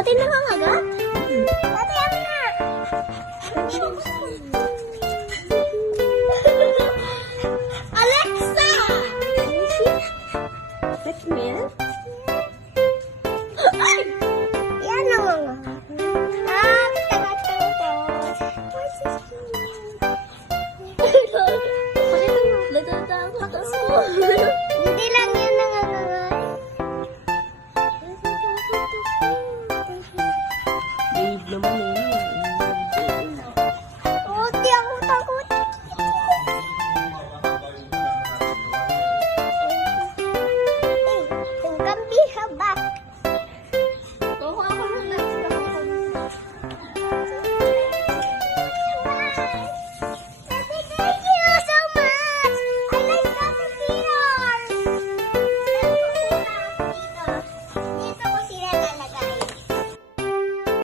Ate nangangagat? Ate, ano na? Alexa! That's milk? Ay! Yan nangangagat. Ah, tagat-tagot. What's this Hindi lang yun nangangagat. Babe naman eh. Oh, di ako takot. Yung kambi.